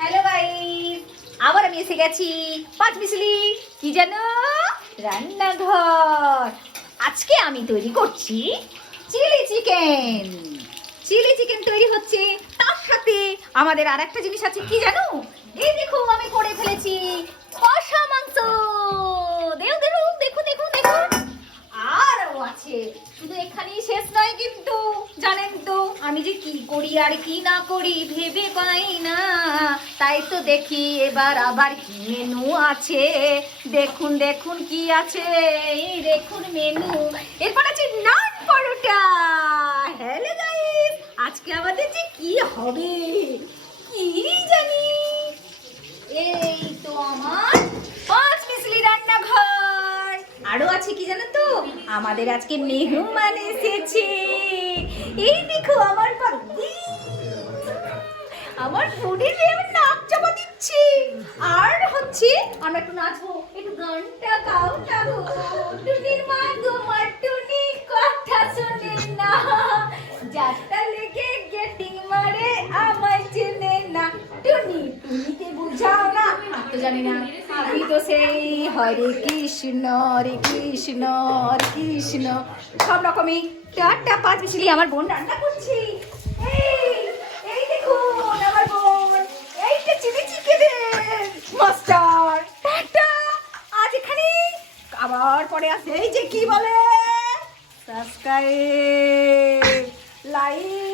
Hello guys, আবার আমি এসে গেছি পাঁচ মিশলি কি জানো রান্নাঘর। আজকে আমি তৈরি করছি চিলি চিকেন। চিলি চিকেন তৈরি হচ্ছে, তার সাথে আমাদের আর একটা জিনিস আছে কি জানো, এই দেখো আমি করে ফেলেছি কষা মাংস। দেখুন দেখুন দেখুন দেখুন, আরও আছে। শুধু এখানেই শেষ নয় কিন্তু, জানেন তো আমি যে কি করি আর কি না করি ভেবে পাই না। তাই তো দেখি এবার আবার কি মেনু আছে। দেখুন দেখুন কি আছে, এই দেখুন মেনু। এরপর আছে নান পরোটা। হ্যালো গাইস, আজকে আমাদের যে কি হবে কি জানি। এই তো আমার পাঁচ মিশলি রান্নাঘর। আরো আছে কি জানো তো, আমাদের আজকে মেহমান এসেছে। এই দেখো আমার বাদি, আমার ফুডের আমি নাক চাপা দিচ্ছি। আর হচ্ছে আমরা একটু নাচবো, একটু গানটা গাও না গো। টুনির মা গো মা টুনি কথা শোনে না, যারটা লেগে গেটিং মারে আমায় চেনে না। টুনি টুনিকে বুঝাও না, আমি তো জানি না। আমি তো সেই হরে কৃষ্ণ হরে কৃষ্ণ হরে কৃষ্ণ সব রকমই চারটা পাঁচ মিশিয়ে আমার বোন রান্না করছি। এই এই দেখুন আমার বোন, এইটা চিলি চিকেনের মাস্টার। টাটা, আজ এখানে আবার পরে আসে এই যে কি বলে সাবস্ক্রাইব লাইক